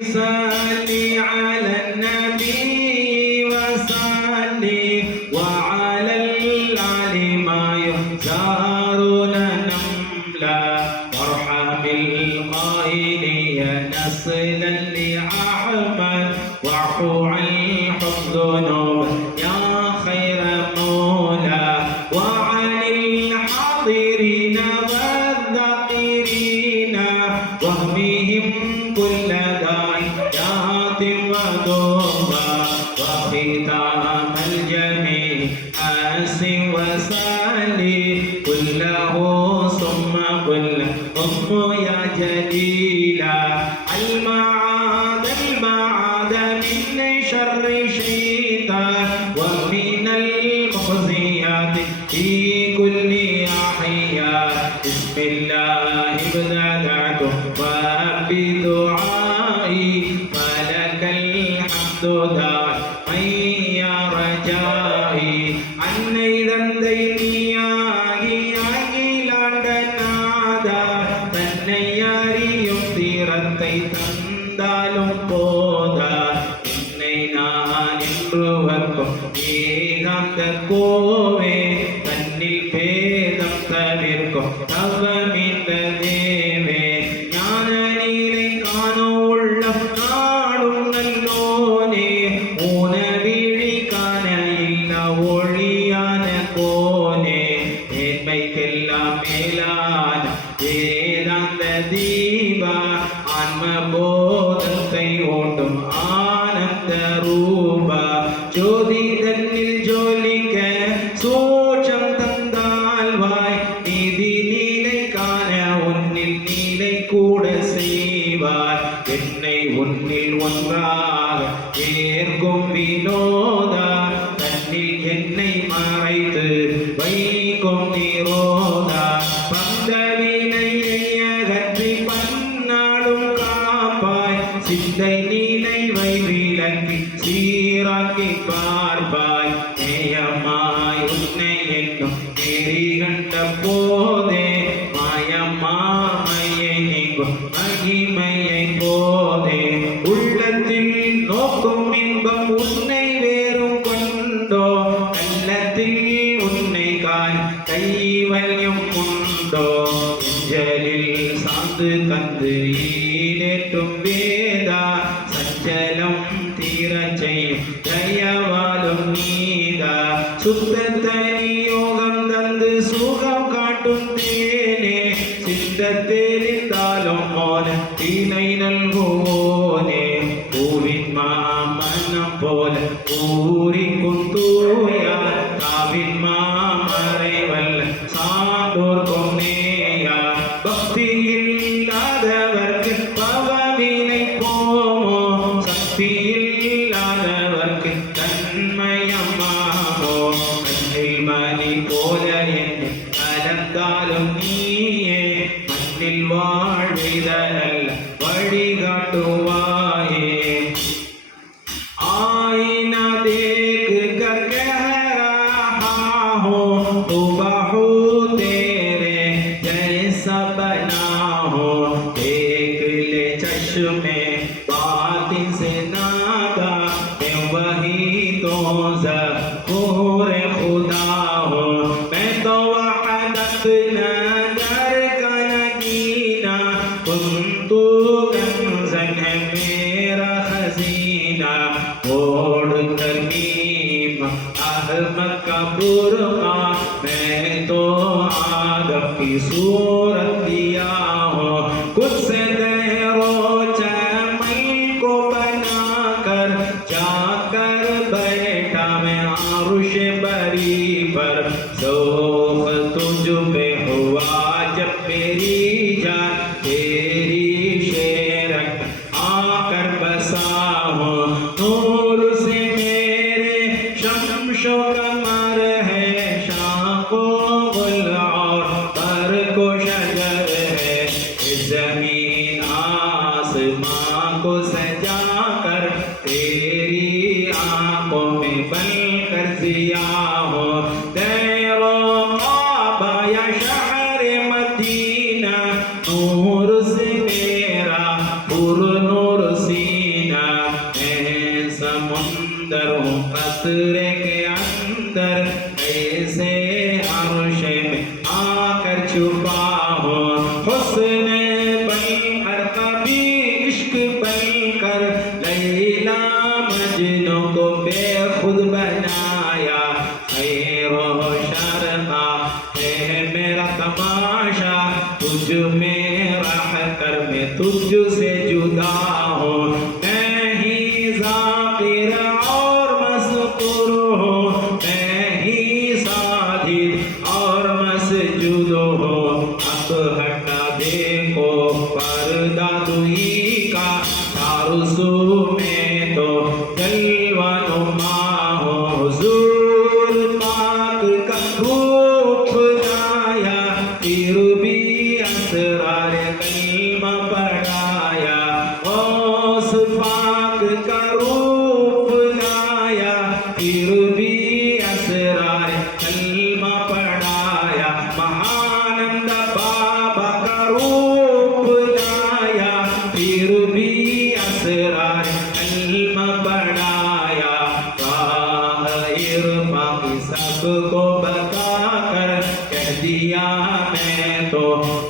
صل على النبي وصلي وعلى الآل ما يختارون نملا وارحم القائلين نصلا لأحمد واعفو عن الذنوب يا خير مولا وعن الحاضرين والذاكرين واهدهم كل داعيات ودوبا وختام الجميع حسن وصلي كله ثم كلهم يا جليلا المعاذ من شر الشيطان ومن المخزيات في كل أحياء بسم الله ابتدأت وبدعائي فلك الحمد دائما يا رجائي அன்னை தந்தை நீயாகி அகிலாண்ட நாதா தன்னை அறியும் தீரத்தை தந்தாலும் போதா என்னை நான் என்றுவர்க்கும் ஏகாந்த கோவே தன்னில் பேதம் தவிர்க்கும் தவமிந்த தேவே ஞான நீரை காணும் உள்ளம் நாடும் நல்லோனே ஊனவிழி காண இல்ல ஒளியான கோனே மேன்மைக்கெல்லாம் மேலான வேதாந்த தீபா ஆன்ம போதத்தை ஓட்டும் ஆனந்த ரூபா ஜோதி தன்னில் ஜோலிக்க சோற்றம் தந்தால் வாய் நீதி நீலை காண உன்னில் நீலை கூட செய்வார் என்னை உன்னில் ஒன்றாக ஏற்கும் வினோதா தன்னில் என்னை மறைத்து வைக்கும் நிரோதா பந்தவினையை அகற்றி பன்னாடும் காப்பாய் சிந்தை நினைவை விளக்கி சீராக்கி பார்ப்பாய் நேயமாய் உன்னை என்னும் நெறி கண்ட போதே மாயமாமையை நீங்கும் மகிமையை போதே உள்ளத்தில் நோக்கும் இன்பம் உன்னை வேறும் கொண்டோ கள்ளத்தில் உன்னை காய் கைவல்யம் உண்டோ எஞ்சலில் சாந்து கந்து ஈடேற்றும் வேதா சஞ்சலம் தீரச் செய்யும் தயவாலும் நீதா சுத்தத்தனி யோகம் தந்து சுகம் காட்டும் தேனே சித்தத்தேரிந்தாலும் மோன தீனை நல்குவோனே பூவின் மாமனம் போல பூரிக்கும் தூயா காவின் மாமரை வல்ல சான்றோர்க்கும் நேயா பக்தி இல்லாதவர்க்கு பவவினை போமோ சக்தி இல்லாதவர்க்கு தன்மயமாமோ கண்ணில் மணி போல என்னை கலந்தாலும் நீயே மண்ணில் வாழ்விதல்ல வழிகாட்டுவாயே आईना देख कर कह रहा हूँ तू बहू तेरे जैसा बना हो देख ले चश्मे बातिन से नादा मैं वही तो ज़हूर खुदा हूँ मैं तो वहदत नज़र का नगीना कुन्तु कंज़न है मेरा खज़ीना ओढ़ तमीम अहमद का बुर्का मैं तो आदम की सूरत लिया हूँ खुद से देरो चमन को बनाकर जाकर बैठा मैं आरुश बरी पर ज़ौक़ तुझ पे हुआ जब मेरी जान तेरी शेरक आकर बसा हूँ नूर से मेरे शम्शो कमर है शाको गुल और पर को शजर है जमीन आसमां को सजा कर तेरी आंखों में बन कर जिया हो तेरो काबा या शहर मदीना नूर से मेरा पुर नूर सी अंदर हूँ कतरे के अंदर ऐसे अर्श में आकर छुपा हो हुस्न बनकर कभी इश्क बनकर लैला मजनू को बेखुद बनाया खैरो शर्मा है मेरा तमाशा तुझ में रह कर मैं तुझ से जुदा हूँ मैं ही ज़ाकिर और मस्कुर हूँ मैं ही साजिद और मसजूद हूँ अब हटा देखो पर्दा दुई का तारुसू में तो जलवा नुमा हो हुजूर पाक का रूप लाया फिर भी असरार कलमा पढ़ाया उस पाक का रूप लाया फिर भी असरार कलमा पढ़ाया महानंद बाबा का रूप लाया फिर भी असरार कलमा पढ़ाया राह इर्फा की सबको बताकर कह दिया मैं तो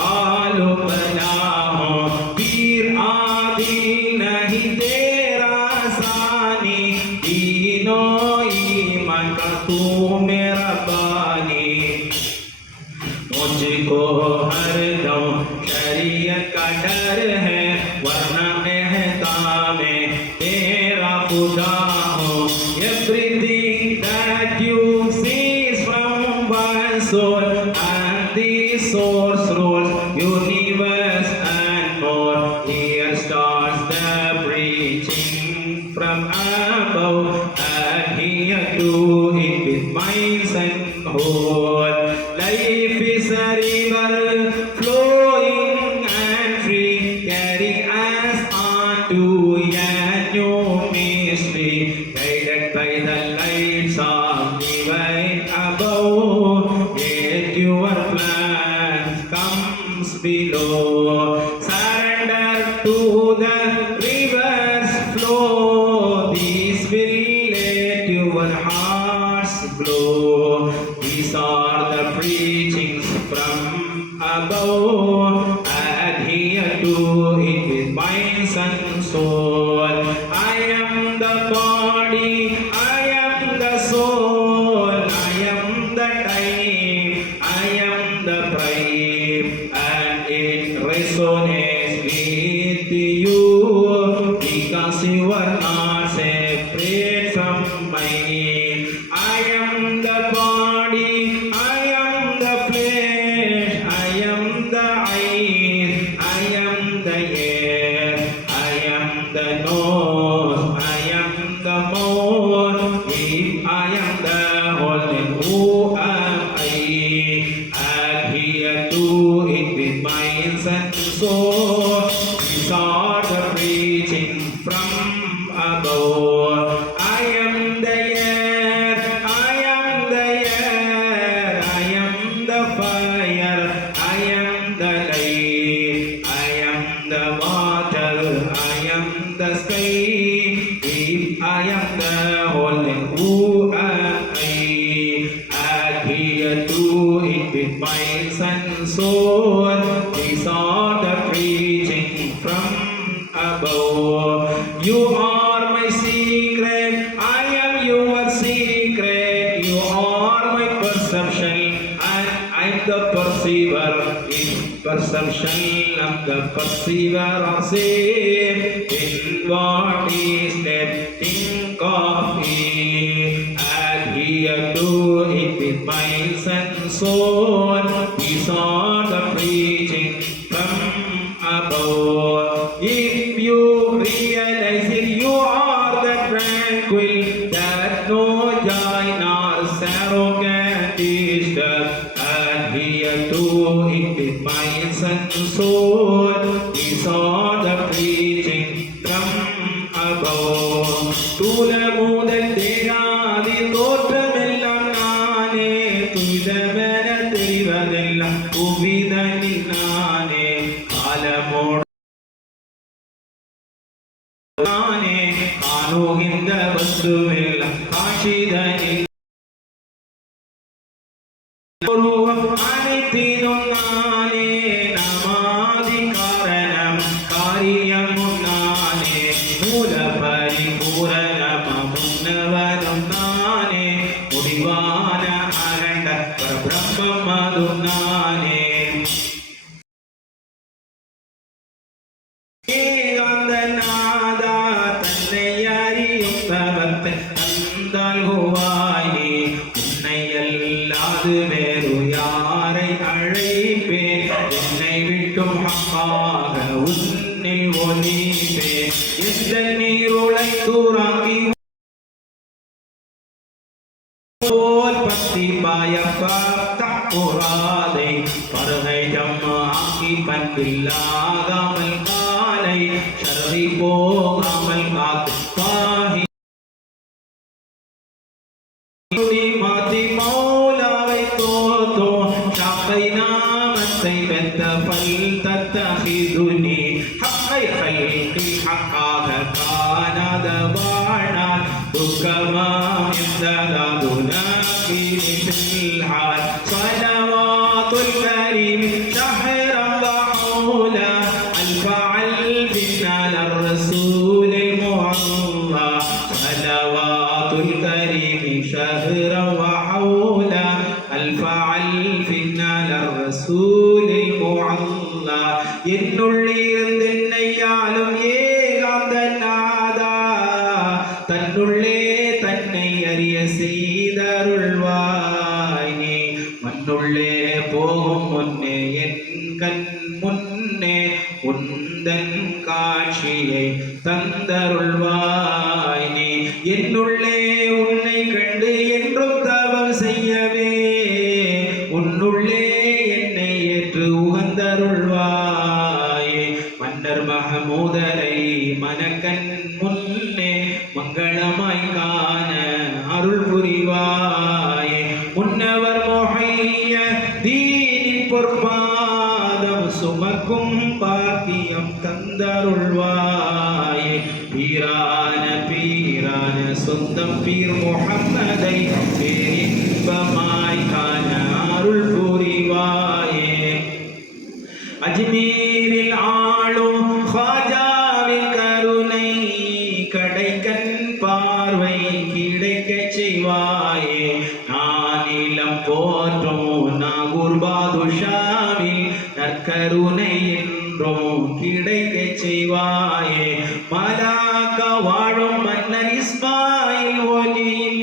कालू बला हूँ पीर आदि नहीं तेरा सानी दीनो ईमान का तू मेरा बानी मुझको हरदम शरीयत का डर है वरना मेहता में तेरा खुदा हूँ everything that you see is from one soul and the source rules universe and more here starts the preaching from above and here do it with minds and whole life is a river flowing and free carry us on to a new mystery guided by the lights of divine above yet your plan comes below surrender to the river's flow these will let your hearts glow these are the preachings from above adhere to it with minds and soul I am the body I am the soul I am the time I am the pride and it resonates with you because you are not separate from me I am the body I am the flesh I am the eyes I am the ear I am the nose I am the mouth if I am the whole then who am I adhere to it with minds and soul these are the preaching from above I am the air I am the air I am the fire I am the light I am the water I am the sky if I am the whole then who am I adhere to it with minds and soul these are the preaching from above you are my secret I am your secret you are my perception and I am the perceiver in perception of the perceiver are same in what is that think of it adhere to it with minds and soul these are the preaching from above if you realize it you are the tranquil that no joy nor sorrow can disturb adhere to it with minds and soul these are the preaching from above தூலமுதல் தேகாதி தோற்றமெல்லாம் நானே துய்தமென தெரிவதெல்லாம் புவிதனில் நானே காலமோடு நானே கால ಕಾಣುಗಿಂದ ವಸ್ತುವಿಲ್ಲ ಕಾಶಿದಲ್ಲಿ அனைத்திலும் நானே நமாதி காரணம் காரியமும் நானே மூல பரிபூரணம் முன்னவனும் நானே முடிவான அகண்ட பரபிரம்மம் அதுவும் நானே ஏகாந்த நாதா தன்னை அறியும் தவத்தை தந்தால் ஹுவாயே உன்னை அல்லாது வேறு யாரை அழைப்பேன் என்னை விட்டும் ஹக்காக உன்னில் ஒலிப்பேன் எந்த நீருளை தூராக்கி போல் பத்தி பயப்படாதை பருகை ஜம்மாக்கி பண்பில்லாகாமல் காலை சரவி போகாமல் காத்து பாகி மாத்தி மௌலாவை தோத்தோ ஷாக்கை நாமத்தை பெத்த பல் தத்தஹிதுனி ஹக்கை ஹல்கி ஹக்காக காணாத வாழ்நாள் துக்கமாம் எந்ததாதுனக்கி நிசில்ஹால் ஸலவாத்துல் கரீம் ஷஹ்ரம் வஹூலா அல்ஃப அல்ஃபின் அலா ரசூலில் முஅல்லா ஸலவாத்துல் கரீம் ஷஹ்ரம் வஹூலா அல்ஃப அல்ஃபின் அலா ரசூலில் முஅல்லா என்னுள்ளிருந்து என்னை ஆளும் ஏகாந்த நாதா தன்னுள்ளே தன்னை அறிய செய்தருள்வாய் நீ மண்ணுள்ளே போகும் முன்னே என் கண் முன்னே உந்தன் காட்சியை தந்தருள்வாய் நீ என்னுள்ளே உன்னை கண்டு என்றும் தவம் செய்யவே உன்னுள்ளே என்னை ஏற்று உகந்தருள்வாயே மன்னர் மஹமூதரை மனக்கண் முன்னே மங்களமாய் காண அருள் புரிவாயே முன்னவர் மொஹைய தீனின் பொற்பாதம் சுமக்கும் பாக்கியம் தந்தருள்வாயே பீரான சொந்தம் பீர் முஹம்மதை பேரின்பமாய் காண அருள் புரிவாயே அஜ்மீரில் ஆளும் ஹாஜாவின் கருணை கடைக்கண் பார்வை கிடைக்கச் செய்வாயே நானிலம் போற்றும் நாகூர் பாதுஷாவில் நற்கருணை என்றும் கிடைக்கச் செய்வாயே மலாக்க வாழும் மன்னர் இஸ்மாயில் ஒலியில்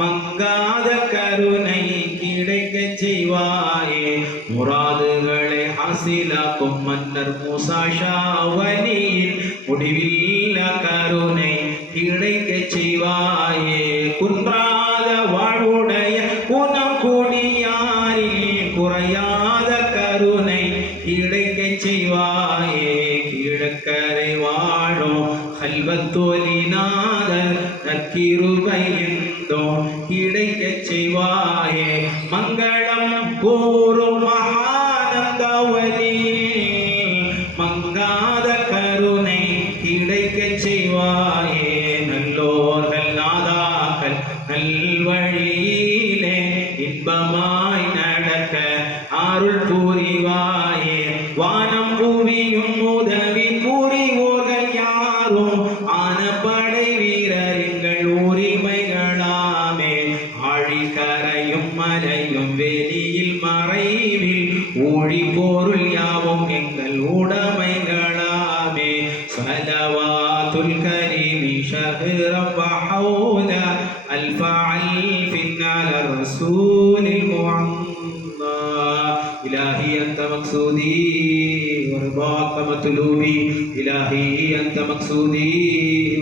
மங்காத கருணை கிடைக்கச் செய்வாயே முராதுகளை ஹாசிலாக்கும் மன்னர் மூசா ஷாவலியின் முடிவில்ல கருணை கிடைக்கச் செய்வாயே குன்றாத வாழ்வுடைய குணம் கூடியாரில் குறையாத கருணை கிடைக்கச் செய்வாயே கிழக்கரை வாழும் கல்வத்தோலிநாதர் நற்கிருபை என்றும் கிடைக்கச் செய்வாயே மங்களம் கூறும் மகானந்த வலியில் மங்காத கருணை கிடைக்கச் செய்வாயே நல்லோர்கள் நாதாக்கள் நல்வழியிலே இன்பமாய் நடக்க அருள் புரிவாயே வானம் பூமியும் உதவி புரிவோர்கள் யாரும் ஆனப்படை வீரர்கள் உரிமைகளாமே ஆழிக்கரையும் மலையும் வெளியில் மறைவில் ஊழி பொருள் யாவும் எங்கள் உடைமைகளாமே ஸலவாத்துல் கரீமி ஷஹ்ரம் வஹூலா அல்ஃப அல்ஃபின் அலா ரசூலில் முஅல்லா இலாஹி அன்த மக்சூதி வர்தாக்க மத்லூபி இலாஹி அன்த மக்சூதி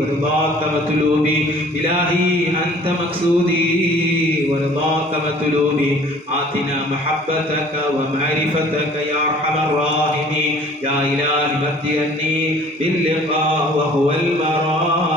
வர்தாக்க மத்லூபி இலாஹி அன்த மக்சூதி ورضاك مطلوبي آتنا محبتك ومعرفتك يا أرحم الراحمين يا إلهي متعني باللقاء وهو المرام